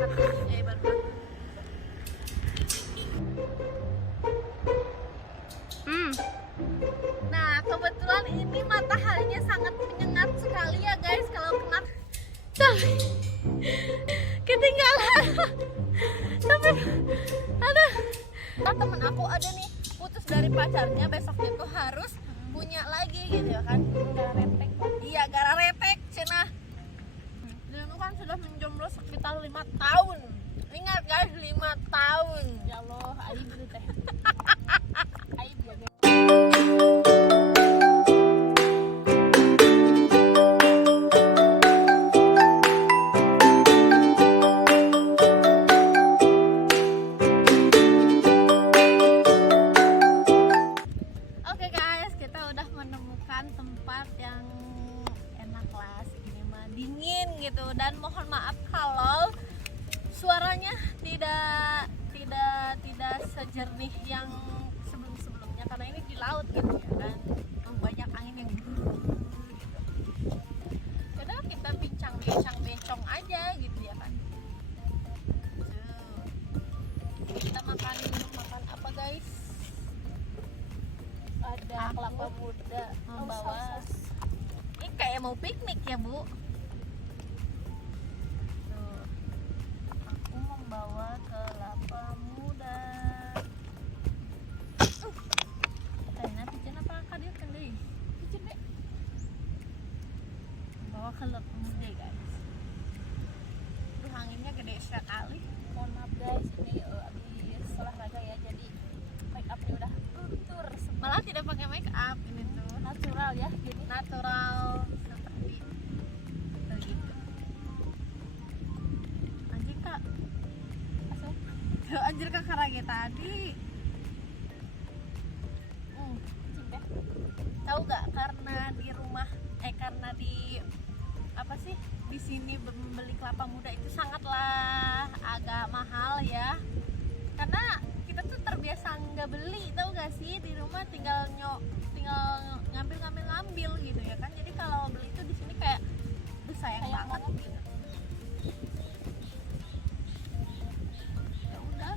Nah, kebetulan ini mataharinya sangat menyengat sekali ya guys. Kalau kena ketinggalan. Tapi ada temen aku ada nih putus dari pacarnya, besoknya tuh harus punya lagi gitu ya kan. Gara retek. Iya, gara retek cenah. Dan aku kan sudah menjomblo sekitar 5 tahun. Ingat guys, 5 tahun. Ya Allah, aib itu teh. Aib ya guys. Oke guys, kita udah menemukan tempat yang enak lah, segini mah dingin gitu. Dan mohon maaf kalau suaranya tidak sejernih yang sebelum-sebelumnya karena ini di laut gitu ya kan. Banyak angin yang gitu. Udah kita bincang-bincang aja gitu ya kan. Kita makan apa guys? Ada kelapa muda Membawa ini kayak mau piknik ya bu. Tuh, aku membawa kelapa muda. Kayaknya pijen apa kadir kan deh? Pijen deh. Membawa kelapa muda guys. Duh, anginnya gede sekali. Mohon maaf guys, ini habis olahraga ya, jadi make upnya udah luntur semua. Malah tidak pakai make up ini tuh. Natural ya, jadi Natural seperti begitu. Anjir kak, anjir kak karage tadi. cinta. Tahu gak karena di rumah karena di apa sih di sini membeli kelapa muda itu sangatlah agak mahal ya. Karena kita tuh terbiasa nggak beli, tahu gak sih, di rumah tinggal ngambil gitu ya kan. Jadi kalau beli itu di sini kayak sayang banget gitu. Ya udah.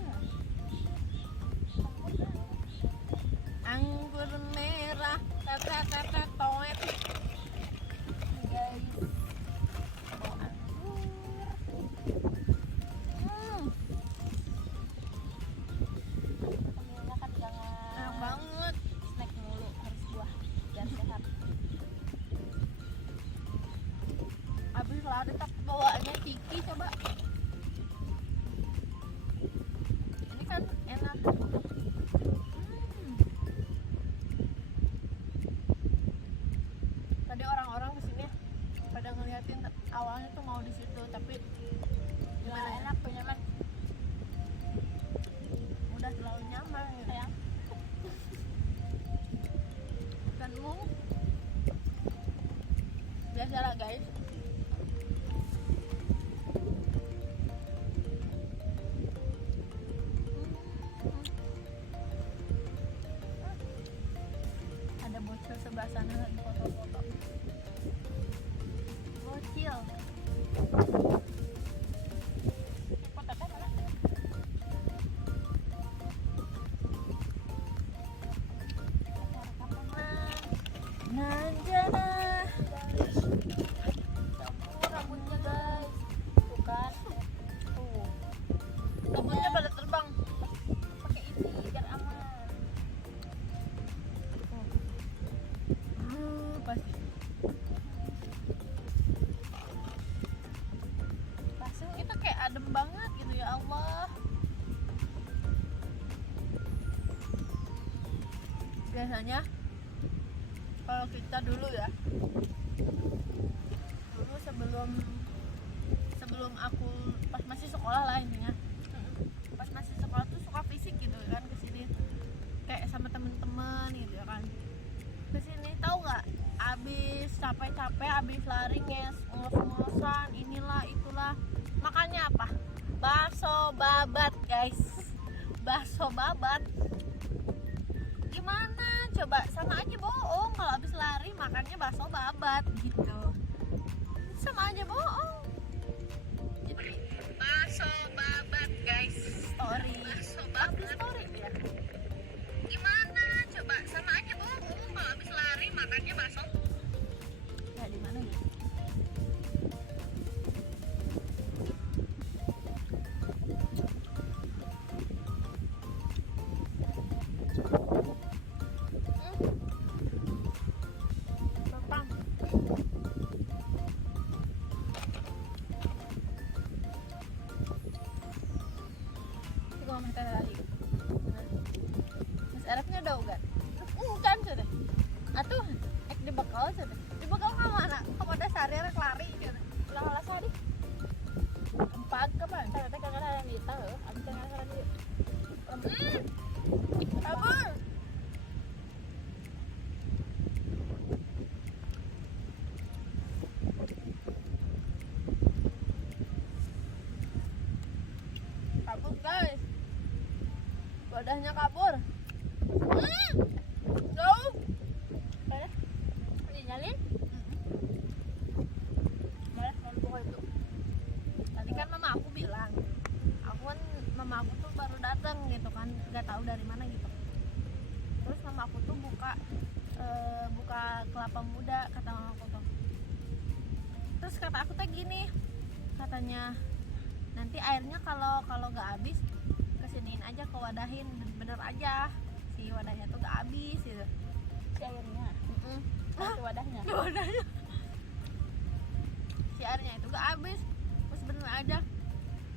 Anggur merah, tetet toet. Guys, bawa anggur. Pemilihnya kan jangan Enak banget. snack mulu, harus buah biar sehat. Habis lari tak bawaannya Kiki coba. Ini kan enak. Tadi orang-orang kesini pada ngeliatin awalnya tuh mau di situ, tapi gimana Nah, enak punya kan udah terlalu nyaman gitu. Sayang. Kanmu biasalah guys. Ada bocil sebelah sana lagi foto-foto. Bocil. Fotonya mana? Nanjana. Campur rambutnya guys. Tuh kan. Tuh. Rambutnya pada terbang. Pakai ini biar aman. Pasti. Langsung Itu kayak adem banget gitu ya Allah. Biasanya kalau kita dulu ya, dulu sebelum aku pas masih sekolah lah intinya, pas masih sekolah tuh suka fisik gitu kan kesini, kayak sama temen-temen gitu ya kan, kesini tahu nggak, abis capek-capek abis lari ngos-ngosan inilah itulah, makannya apa? Bakso babat guys, bakso babat. Gimana coba, sama aja bohong kalau habis lari makannya bakso babat gitu, sama aja bohong. Jadi bakso babat guys. Story. Bakso Update babat. story ya. Gimana coba, sama aja bohong kalau habis lari makannya bakso. Ya di mana ya? Gampang. Itu gua mah tadi. Mas Arabnya ada ugat. Kan sudah. Atuh, ek di bekal sudah. Di bekal ka mana? Ka pada sari rek lari gitu. Ulah sari. Empat kapan? Saya teh kagak ada yang kita heuh, abis teh ngasaran di. Kabur. Kabur guys. Wadahnya kabur. Jauh. Ada? Dinyalin? Malah mau buka itu. Tadi kan mama aku bilang, mama aku tuh baru datang gitu kan, nggak tahu dari mana gitu. Terus mama aku tuh buka kelapa muda, kata mama aku tuh. Terus kata aku tuh gini, katanya nanti airnya kalau nggak habis kesiniin aja ke wadahin, bener aja si wadahnya tuh nggak habis gitu. Si airnya. Si wadahnya. Di wadahnya si airnya itu nggak habis, terus bener aja.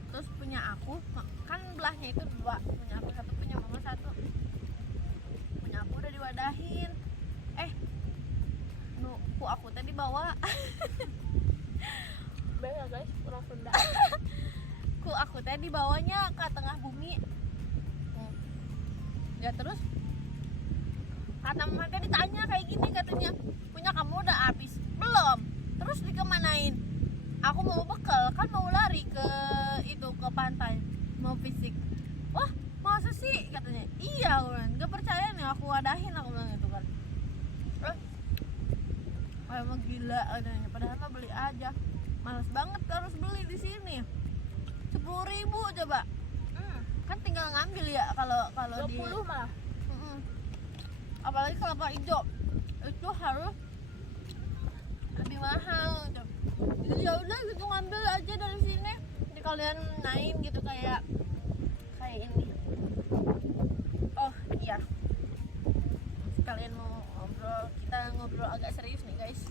Terus punya aku kan belahnya itu dua, punya aku satu, punya mama satu. Punya aku udah diwadahin, ku aku tadi bawa Beda guys, kurang Sunda. ku aku tadi bawanya ke tengah bumi. Ya terus kata mama teh ditanya kayak gini, katanya punya kamu udah habis belum, terus dikemanain? Aku mau bekal kan, mau lari ke itu, ke pantai, mau fisik. Wah masa sih, katanya. Iya, aku bilang, gak percaya nih aku wadahin, aku bilang gitu kan. Emang gila katanya, padahal mah beli aja. Males banget harus beli di sini. 10.000 coba. Kan tinggal ngambil ya kalau di 20 malah. apalagi kelapa hijau itu harus lebih mahal gitu. Jadi ya udah gitu, ngambil aja dari sini. Jadi kalian naik gitu kayak ini. Oh iya, sekalian mau ngobrol, kita ngobrol agak serius nih guys.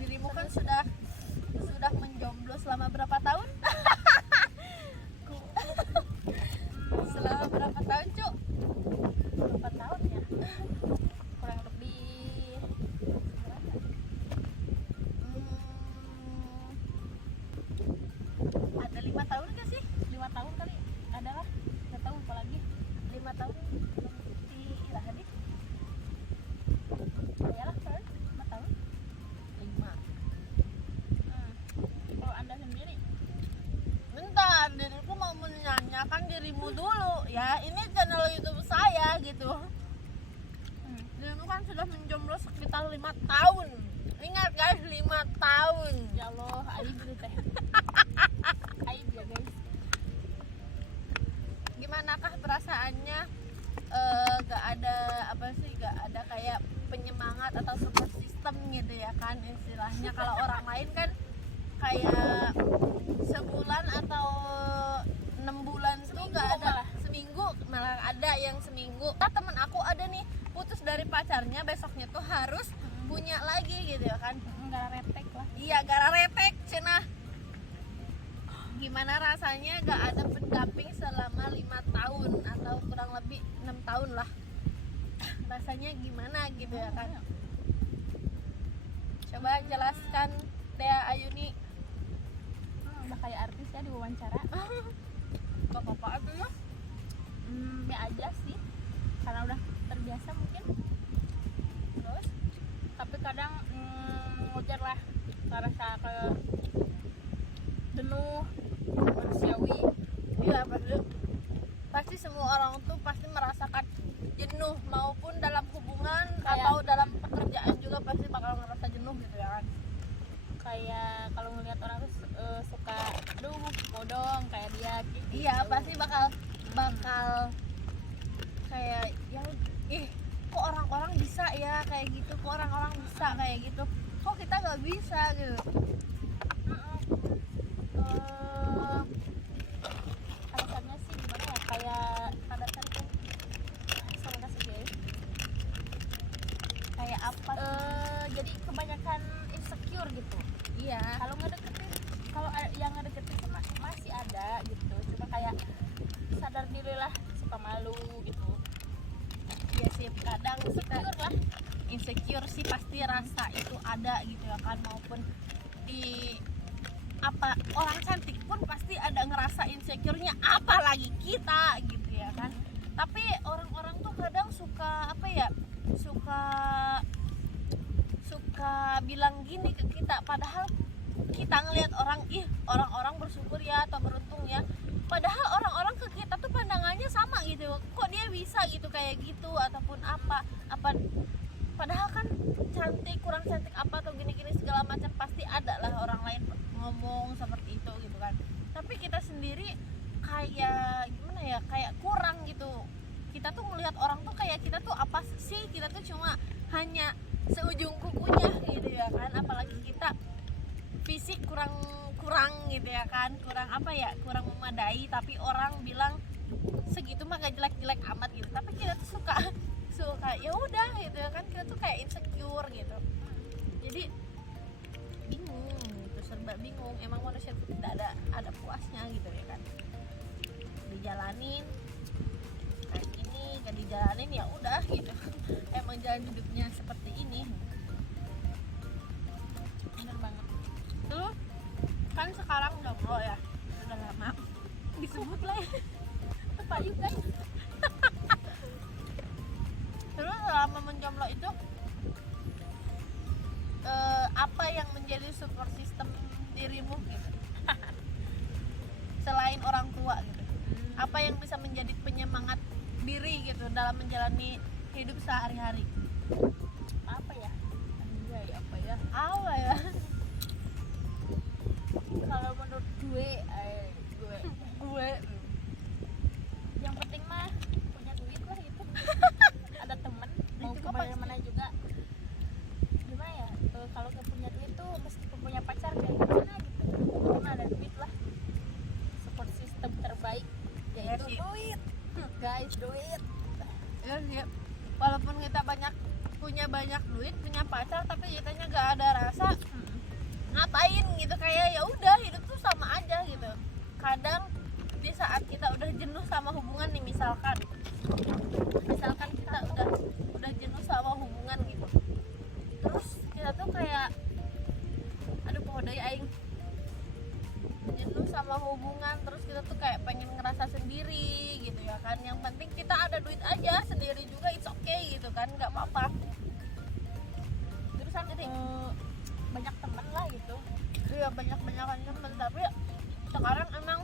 Dirimu kan sudah menjomblo selama berapa tahun? Selama berapa tahun, Cuk? Berapa tahun ya? Kurang lebih Ada 5 tahun gak sih? 5 tahun kali. Adalah, nggak tahu apa lagi. 5 tahun di Irahadi? Iyalah kan, 5 tahun. 5. Kalau Anda sendiri, Bentar, diriku mau menyanyikan dirimu dulu ya. Ini channel YouTube saya gitu. Dirimu kan sudah menjomblo sekitar 5 tahun. Ingat guys, 5 tahun. ya Allah, aib gitu teh. Aib ya guys. Gimanakah perasaannya? Gak ada kayak penyemangat atau support system gitu ya kan istilahnya. Kalau orang lain kan kayak sebulan atau 6 bulan tuh gak ada, seminggu malah ada yang seminggu. Temen aku ada nih putus dari pacarnya, besoknya tuh harus punya lagi gitu ya kan. Enggak retek lah. Iya, gara retek cenah. Gimana rasanya gak ada pendamping selama 5 tahun atau kurang lebih 6 tahun lah. Rasanya gimana gitu ya kan. Coba jelaskan Dea Ayuni. Udah kayak artis ya diwawancara. Gak apa-apa tuh ya. Ya aja sih, karena udah terbiasa mungkin. Terus tapi kadang ngujar lah, ngerasa ke jenuh manusiawi. Iya, pasti pasti semua orang tuh pasti merasakan jenuh, maupun dalam hubungan Kayak- atau dalam pekerjaan juga pasti bakal ngerasa jenuh gitu ya kan. Kayak kalau ngelihat orang tuh suka aduh mau dong kayak dia gitu. Iya, pasti bakal kayak yang kok orang-orang bisa ya kayak gitu, kok orang-orang bisa kayak gitu, kok kita nggak bisa gitu. Alasannya sih gimana ya, kayak pada saat itu sama kasih guys, Kayak apa? jadi kebanyakan insecure gitu. Iya. Kalau ngedeketin, kalau yang ngedeketin tuh masih ada gitu, cuma kayak sadar diri lah, suka malu gitu. Iya sih, kadang kita Insecure lah. insecure sih pasti rasa itu ada gitu ya kan, maupun di apa orang cantik pun pasti ada ngerasa insecure-nya, apalagi kita gitu ya kan. Tapi orang-orang tuh kadang suka apa ya, suka bilang gini ke kita, padahal kita ngelihat orang bersyukur ya atau beruntung ya, padahal orang-orang ke kita tuh pandangannya sama gitu, kok dia bisa gitu kayak gitu ataupun apa padahal kan cantik, kurang cantik apa atau gini-gini segala macam, pasti ada lah orang lain ngomong seperti itu gitu kan. Tapi kita sendiri kayak gimana ya, kayak kurang gitu. Kita tuh melihat orang tuh kayak kita tuh apa sih, kita tuh cuma hanya seujung kukunya gitu ya kan, apalagi kita fisik kurang gitu ya kan, kurang memadai, tapi orang bilang segitu mah gak jelek-jelek amat gitu, tapi kita tuh suka ya udah gitu ya kan, kita tuh kayak insecure gitu. Jadi bingung gitu, serba bingung. Emang manusia tuh tidak ada puasnya gitu ya kan, dijalanin kayak gini, gak dijalanin ya udah gitu. Emang jalan hidupnya seperti ini. Bener banget. Lu kan sekarang jomblo ya, udah lama disebut lah ya. Apa yuk guys? Terus selama menjomblo itu apa yang menjadi support system dirimu gitu? Selain orang tua gitu, apa yang bisa menjadi penyemangat diri gitu dalam menjalani hidup sehari-hari? Apa ya? Anjay, apa ya? Apa ya? Kalau menurut gue Gue yang penting mah punya duit lah gitu. Ada temen mau Itu ke kok mana juga. Gimana ya? Kalau gak punya duit tuh meskipun punya pacar kayak gimana gitu. Karena ada duit lah. Support system terbaik Ya yaitu sih. duit. Guys, duit. ya sih, walaupun kita punya banyak duit, punya pacar, tapi kitanya gak ada rasa, ngapain gitu, kayak ya udah hidup tuh sama aja gitu. Kadang di saat kita udah jenuh sama hubungan nih, misalkan kita udah jenuh sama hubungan gitu, terus kita tuh kayak aduh pohodai aing jenuh sama hubungan, terus kita tuh kayak pengen ngerasa sendiri gitu ya kan. Yang penting kita ada duit aja, sendiri juga it's okay gitu kan, nggak apa-apa. Terusan jadi Banyak temen lah gitu. iya banyak-banyakan temen, tapi sekarang emang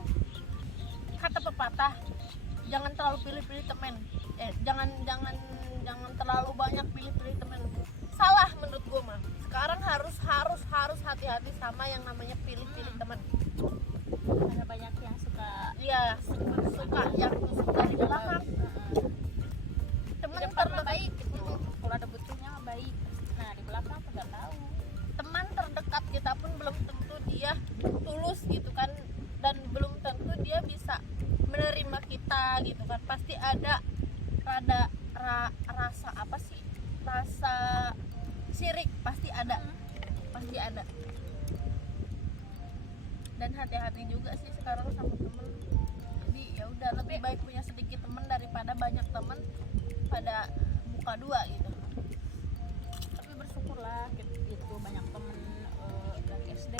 kata pepatah, jangan terlalu pilih-pilih temen, jangan terlalu banyak pilih-pilih temen. Salah menurut gue mah. Sekarang harus hati-hati sama yang namanya pilih-pilih temen. Ada banyak yang suka Iya, suka yang tusuk dari belakang. Temen di depan mah terdekat, baik gitu. Kalau ada butuhnya mah baik. Nah, di belakang aku nggak tahu. teman terdekat kita pun belum tentu dia tulus gitu kan, dan belum tentu dia bisa menerima kita gitu kan. Pasti ada rasa apa sih, rasa sirik pasti ada. Dan hati-hati juga sih sekarang sama temen. Jadi ya udah, lebih baik punya sedikit temen daripada banyak temen pada muka dua gitu. Tapi bersyukurlah gitu banyak temen dari SD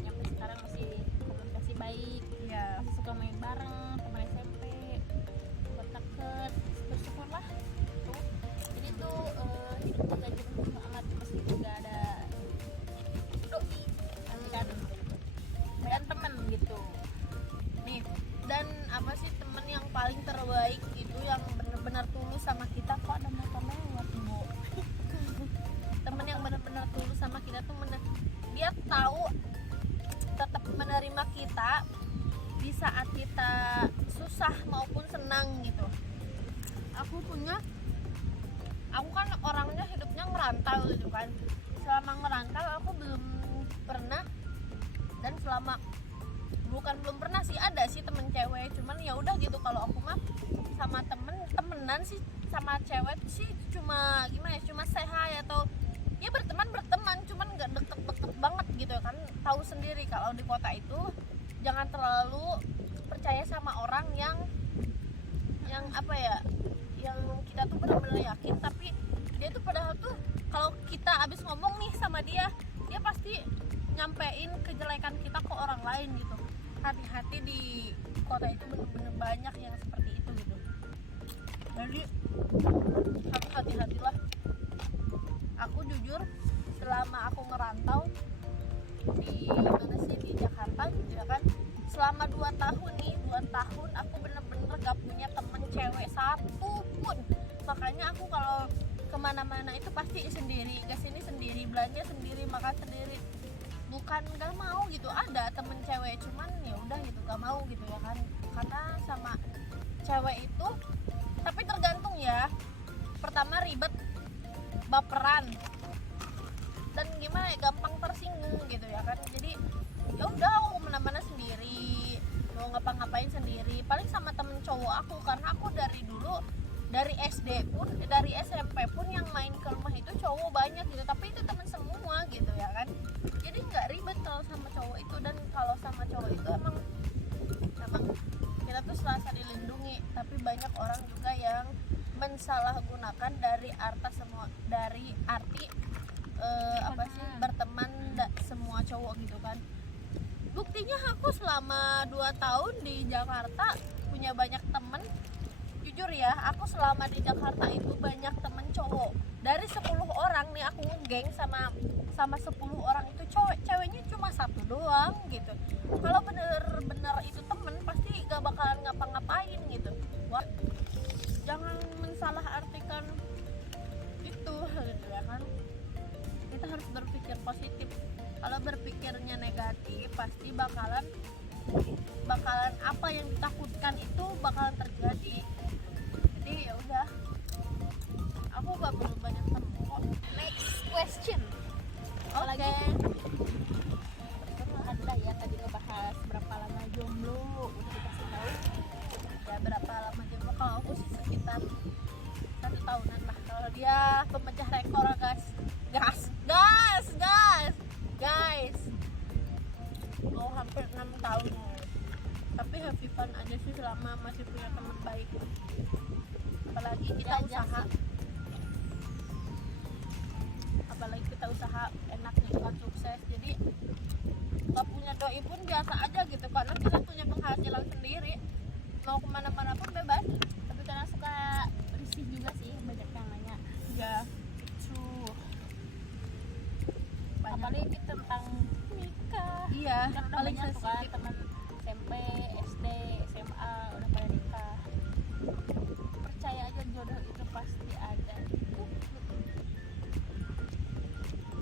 nyampe sekarang masih komunikasi baik, Iya. masih suka main bareng, teman SMP buat deket. Bersyukurlah tuh. Jadi tuh hidup kita jenuh amat meski juga ada doi dan temen gitu. Nih, dan apa sih temen yang paling terbaik ngerantau gitu kan. Selama ngerantau aku belum pernah, dan selama bukan belum pernah sih, ada sih temen cewek, cuman ya udah gitu. Kalau aku mah sama temenan sih sama cewek sih cuma gimana ya, cuma say hi atau ya berteman, cuman nggak deket banget gitu kan. Tahu sendiri kalau di kota itu jangan terlalu percaya sama orang yang apa ya, yang kita tuh benar-benar yakin, tapi dia tuh padahal tuh kalau kita abis ngomong nih sama dia pasti nyampein kejelekan kita ke orang lain gitu. Hati-hati, di kota itu bener-bener banyak yang seperti itu gitu. Jadi harus hati-hatilah. Aku jujur selama aku ngerantau di mana sih, di Jakarta gitu ya kan, selama 2 tahun nih, 2 tahun aku bener-bener gak punya temen cewek satu pun. Makanya aku kalau kemana-mana itu pasti sendiri, kesini sendiri, belanja sendiri, makan sendiri. Bukan gak mau gitu, ada temen cewek, cuman ya udah gitu, gak mau gitu ya kan. Karena sama cewek itu, tapi tergantung ya. Pertama ribet, baperan, dan gimana ya, gampang tersinggung gitu ya kan. Jadi ya udah aku kemana-mana sendiri, mau ngapa-ngapain sendiri, paling sama temen cowok aku. Karena aku dari dulu, dari SD pun, dari SMP pun yang main ke rumah itu cowok banyak gitu, tapi itu temen semua gitu ya kan. Jadi nggak ribet kalau sama cowok itu. Dan kalau sama cowok itu emang kita tuh serasa dilindungi, tapi banyak orang juga yang mensalahgunakan dari arti apa sih, berteman semua cowok gitu kan. Buktinya aku selama 2 tahun di Jakarta punya banyak temen. Jujur ya, aku selama di Jakarta itu banyak temen cowok. Dari 10 orang nih aku ngegeng sama 10 orang itu ceweknya cuma 1 doang gitu. Kalau bener-bener itu temen pasti gak bakalan ngapa-ngapain gitu. Wah, jangan mensalahartikan itu gitu ya kan. Kita harus berpikir positif. Kalau berpikirnya negatif pasti bakalan apa yang ditakutkan itu bakalan terjadi. Jadi ya udah, aku gak perlu banyak temen kok. Next question. Oke. Ada ya tadi ngebahas berapa lama jomblo, udah dikasih tahu. Ya berapa lama jomblo, kalau aku sih sekitar 1 tahunan lah. Kalau dia pemecah rekor guys, mau hampir 6 tahun. Tapi happy fun aja sih selama masih punya teman baik. Apalagi kita usaha enak nih kan, sukses. Jadi gak punya doi pun biasa aja gitu, karena kita punya penghasilan sendiri, mau kemana-mana pun bebas. Tapi karena suka risih juga sih, banyak yang nanya Ya true, apalagi tentang nikah. iya, Kan udah paling banyak tuh kan sensitif. teman SMP, SD, SMA udah pada nikah. Percaya aja jodoh itu pasti ada.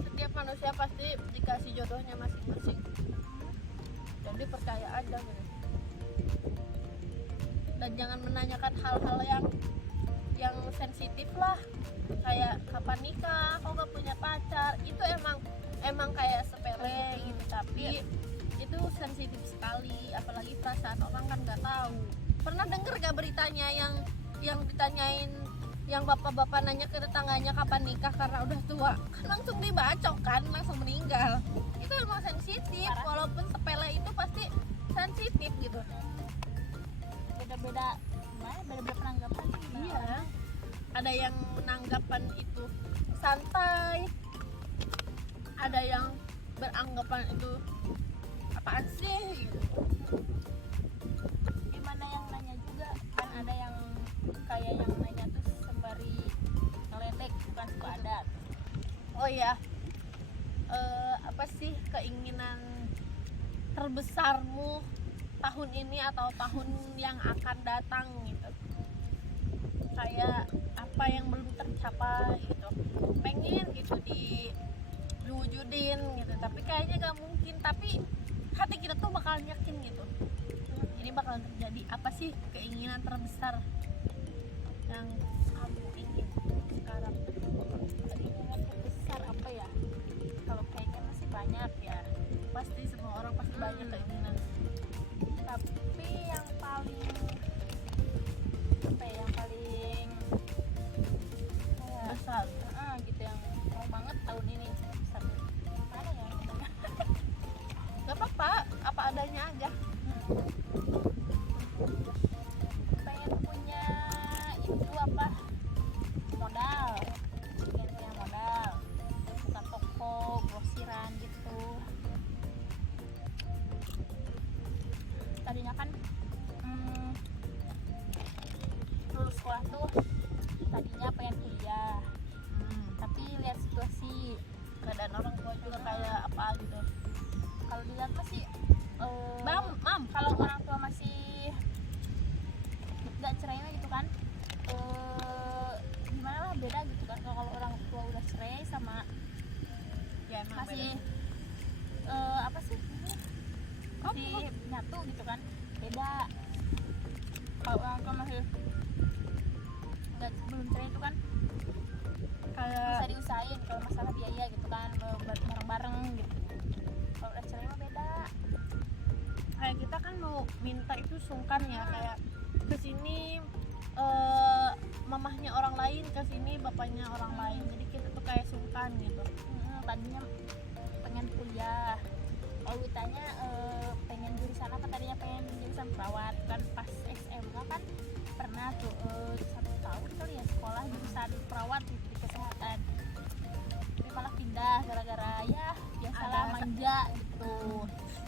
Setiap manusia pasti dikasih jodohnya masing-masing, jadi percaya aja gitu. Dan jangan menanyakan hal-hal yang sensitif lah, kayak kapan nikah, kok gak punya pacar. Itu emang kayak sepele gitu, tapi itu sensitif sekali. Apalagi perasaan orang kan nggak tahu. Pernah denger gak beritanya yang ditanyain, yang bapak-bapak nanya ke tetangganya kapan nikah karena udah tua, kan langsung dibacok kan, langsung meninggal. Itu emang sensitif. Parah. Walaupun sepele itu pasti sensitif gitu. Beda-beda penanggapan sih. Iya, ada yang menanggapan itu santai, ada yang beranggapan itu apaan sih gitu. Gimana yang nanya juga kan, ada yang kayak yang nanya tuh sembari ngeledek, bukan suka ada. Oh ya, apa sih keinginan terbesarmu tahun ini atau tahun yang akan datang gitu? Kayak apa yang belum tercapai gitu, pengen gitu diwujudin gitu, tapi kayaknya gak mungkin. Tapi hati kita tuh bakal yakin gitu, ini bakal terjadi. Apa sih keinginan terbesar yang kamu ingin sekarang keinginan terbesar apa ya? Kalau kayaknya masih banyak ya, Pasti semua orang pasti banyak keinginan. tapi yang paling apa ya, yang paling kayak Besar. gitu yang mau banget tahun ini satu mana ya namanya? Gak apa-apa, apa adanya aja. Pengen punya itu apa, modal, pengen punya modal buka toko grosiran gitu. Tadinya kan lulus sekolah tuh tadinya pengen kuliah, tapi lihat situasi Keadaan orang tua juga kayak apa gitu. kalau dilihat masih Mam, kalau orang tua masih nggak cerainya gitu kan, gimana lah, beda gitu kan. Kalau orang tua udah cerai sama ya emang masih beda. apa sih, masih nyatu gitu kan, beda. Kalau orang tua masih nggak, belum cerai itu kan Kayak bisa diusahain kalau masalah biaya gitu kan, bareng-bareng gitu. Kalau udah cerai mah beda. kayak kita kan mau minta itu sungkan ya, kayak kesini mamahnya orang lain, kesini bapaknya orang lain, jadi kita tuh kayak sungkan gitu. Tadinya pengen kuliah, kalau ditanya pengen jurusan apa, tadinya pengen jurusan perawat kan. Pas SMA kan pernah tuh 1 tahun kali ya sekolah jurusan perawat di kesehatan, tapi malah pindah gara-gara ya biasalah Ada- manja gitu,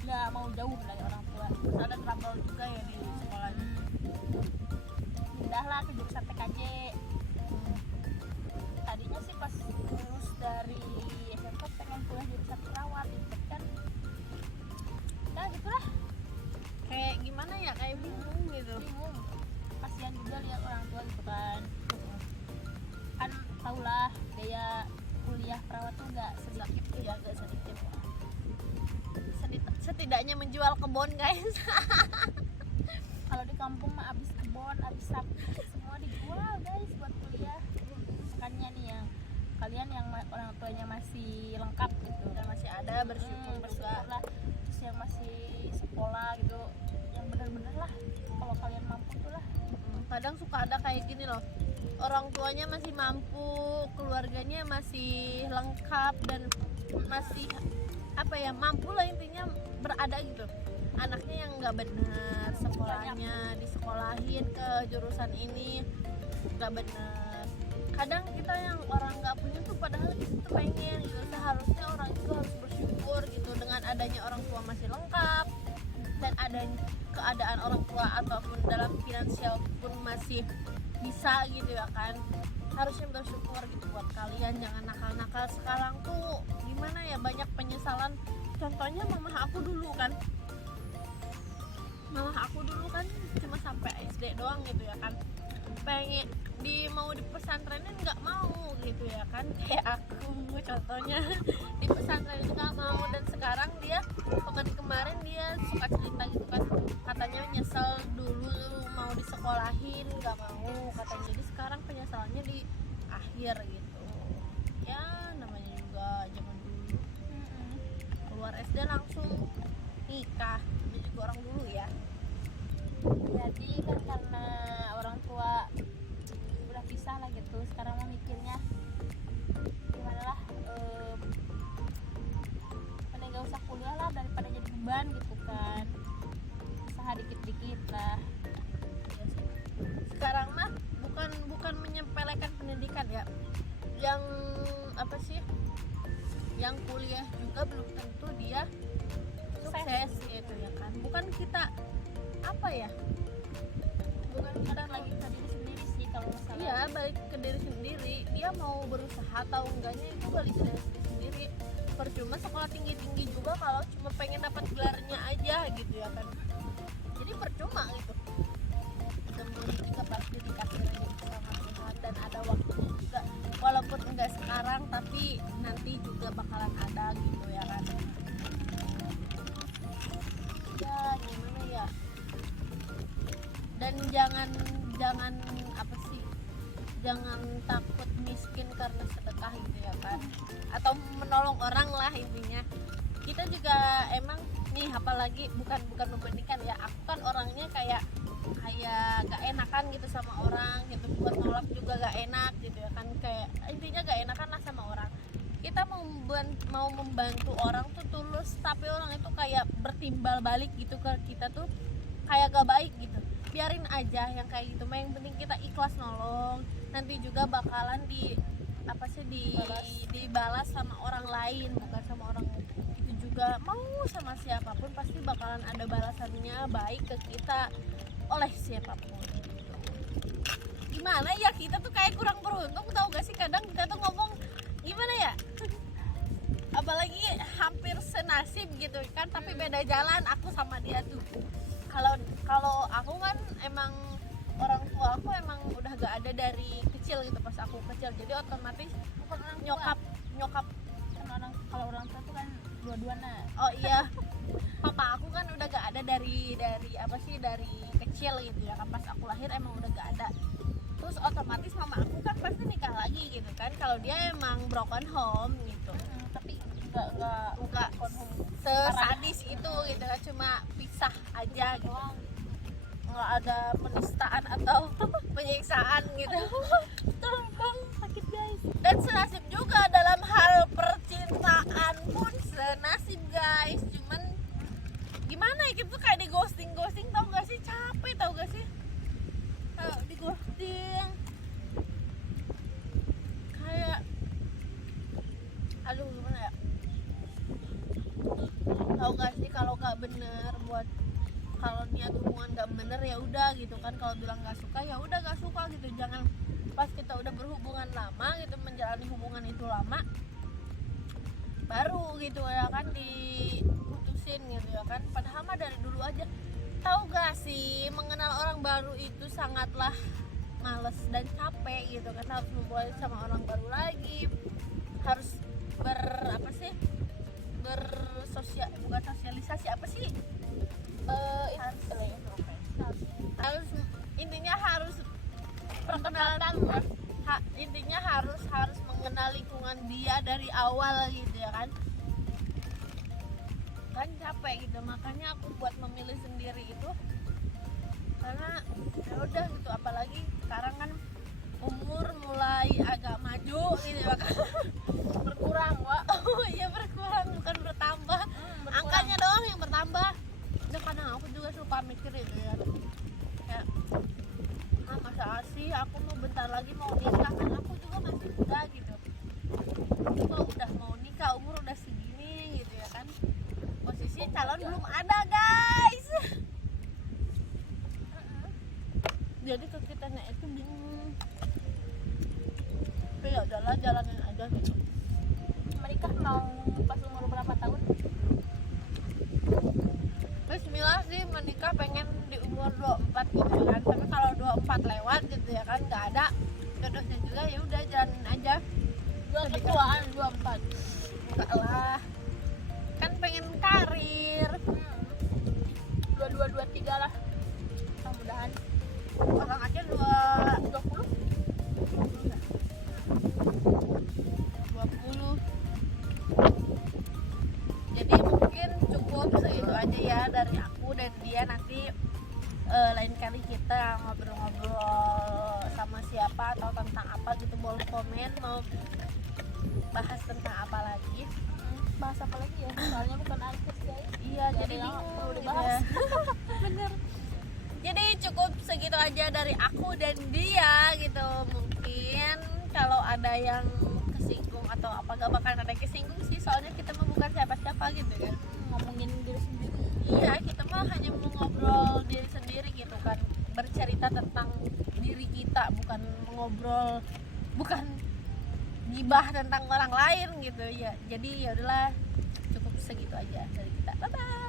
nggak mau jauh dari orang tua. Terus ada trouble juga ya di sekolahnya. Pindahlah ke jurusan TKJ. Tadinya sih pas lulus dari SMP pengen kuliah jurusan perawat gitu kan, ya gitulah, Kayak gimana ya, kayak bingung gitu. bingung. Kasihan juga lihat orang tua gitu kan tahulah biaya kuliah perawat tuh nggak sedikit Ya agak sedikit. Setidaknya menjual kebun guys. kalau di kampung mah abis kebun, abis sapi, semua dijual guys buat kuliah. Makanya nih yang kalian yang orang tuanya masih lengkap gitu, Dan masih ada, bersyukur juga. bersyukur lah. Terus yang masih sekolah gitu, yang bener-bener lah kalau kalian mampu tuh lah. Kadang suka ada kayak gini loh, orang tuanya masih mampu, keluarganya masih lengkap dan masih apa ya, mampu lah intinya berada gitu. Anaknya yang nggak benar sekolahnya, disekolahin ke jurusan ini nggak benar. Kadang kita yang orang nggak punya tuh padahal kita tuh pengen gitu. Seharusnya orang itu harus bersyukur gitu dengan adanya orang tua masih lengkap dan adanya keadaan orang tua ataupun dalam finansial pun masih bisa gitu ya kan. Harusnya bersyukur gitu buat kalian, jangan nakal-nakal. Sekarang tuh gimana ya, banyak penyesalan. Contohnya mamah aku dulu kan cuma sampai SD doang gitu ya kan, pengen mau di pesantrenin nggak mau gitu ya kan, kayak aku contohnya di pesantren nggak mau. Dan sekarang dia kemarin dia suka cerita gitu kan, katanya nyesel dulu mau disekolahin nggak mau katanya, jadi sekarang penyesalannya di akhir gitu ya. Namanya juga zaman dulu keluar SD langsung nikah, ini juga orang dulu ya. Jadi kan karena orang tua udah pisah lah gitu, sekarang mau mikirnya gimana lah, mending gak usah kuliah lah daripada jadi beban gitu kan, usaha dikit-dikit lah. Sekarang mah bukan menyepelekan pendidikan ya, yang apa sih, yang kuliah juga belum tentu dia sukses gitu ya kan. Bukan kita apa ya, Bukan kita lagi ke diri sendiri sih kalau masalah. iya balik ke diri sendiri, dia mau berusaha atau enggaknya itu balik ke diri sendiri. Percuma sekolah tinggi-tinggi juga kalau cuma pengen dapat gelarnya aja gitu ya kan, jadi percuma gitu. Semuanya juga pasti dikasih rezeki sama Tuhan dan ada waktunya juga, walaupun enggak sekarang tapi nanti juga bakalan ada gitu ya kan. Ya gimana ya, dan jangan apa sih, jangan takut miskin karena sedekah gitu ya kan, atau menolong orang lah intinya. Kita juga emang nih, apalagi bukan membandingkan ya, aku kan orangnya kayak gak enakan gitu sama orang gitu, buat nolak juga gak enak gitu ya kan, kayak intinya gak enakan lah sama orang. Kita mau membantu orang tuh tulus, tapi orang itu kayak bertimbal balik gitu ke kita tuh kayak gak baik gitu. Biarin aja yang kayak gitu, yang penting kita ikhlas nolong, nanti juga bakalan dibalas sama orang lain, bukan sama orang itu juga. Mau sama siapapun pasti bakalan ada balasannya baik ke kita oleh siapapun. Gimana ya, kita tuh kayak kurang beruntung, tau gak sih? Kadang kita tuh ngomong gimana ya, apalagi hampir senasib gitu kan, tapi beda jalan aku sama dia tuh. Kalau aku kan emang orang tua aku emang udah gak ada dari kecil gitu, pas aku kecil, jadi otomatis nyokap kalau orang tua tuh kan dua-duanya. Oh iya, papa aku kan udah gak ada dari kecil gitu ya kan, pas aku lahir emang udah gak ada. Terus otomatis mama aku kan pasti nikah lagi gitu kan, kalau dia emang broken home gitu. Tapi enggak sesadis itu gitu kan, cuma pisah aja gitu, nggak ada penistaan atau penyiksaan gitu. Bang, sakit guys. Dan senasib juga dalam hal percintaan pun senasib guys, cuman gimana ya, gitu kayak di ghosting tau gak sih, capek tau gak sih, di ghosting kayak aduh gimana ya, tau gak sih, kalau gak bener buat, kalau niat hubungan gak bener ya udah gitu kan, kalau bilang gak suka ya udah gak suka gitu. Jangan pas kita udah berhubungan lama gitu, menjalani hubungan itu lama, baru gitu ya kan diputusin gitu ya kan, padahal mah dari dulu aja. Tahu gak sih, mengenal orang baru itu sangatlah males dan capek gitu kan, harus memulai sama orang baru lagi, harus bukan sosialisasi apa sih, harus intinya harus perkenalan, intinya harus mengenal lingkungan dia dari awal gitu ya kan capek gitu. Makanya aku buat memilih sendiri itu karena ya udah gitu, apalagi sekarang kan umur mulai agak maju gitu ya kan. Berkurang, Wak. Oh iya, berkurang bukan bertambah. Angkanya doang yang bertambah. Udah, kadang aku juga suka mikir itu ya, kayak masa sih aku mau bentar lagi mau nikah, kan aku juga masih muda gitu, kok udah mau nikah umur udah segini gitu ya kan, posisi calon belum ada guys. Jadi ke kitanya itu bingung, tapi ya udahlah, jalanin aja gitu. Menikah mau pas umur berapa tahun? Bismillah sih, menikah pengen di umur 24 gitu kan, tapi kalau 24 lewat gitu ya kan, nggak ada jodohnya juga, ya udah jalanin aja. Ketuaan 24. Enggak lah, kan pengen karir. 22-23 lah, mudah-mudahan. Orang aja 20. Jadi mungkin cukup segitu aja ya dari aku dan dia. Nanti lain kali kita ngobrol-ngobrol sama siapa atau tentang apa gitu, boleh komen mau bahas tentang apa lagi. Bahas apa lagi ya? Soalnya bukan artis guys. Iya, jadi yang bingung perlu gitu dibahas. ya. Bener. Jadi cukup segitu aja dari aku dan dia gitu. Mungkin kalau ada yang kesinggung atau apa, gak bakalan ada yang kesinggung sih, soalnya kita mah bukan siapa-siapa gitu kan, Ngomongin diri sendiri. iya, kita mah hanya mau ngobrol diri sendiri gitu kan, bercerita tentang diri kita, bukan gibah tentang orang lain gitu ya. Jadi ya udahlah, cukup segitu aja dari kita. Bye bye.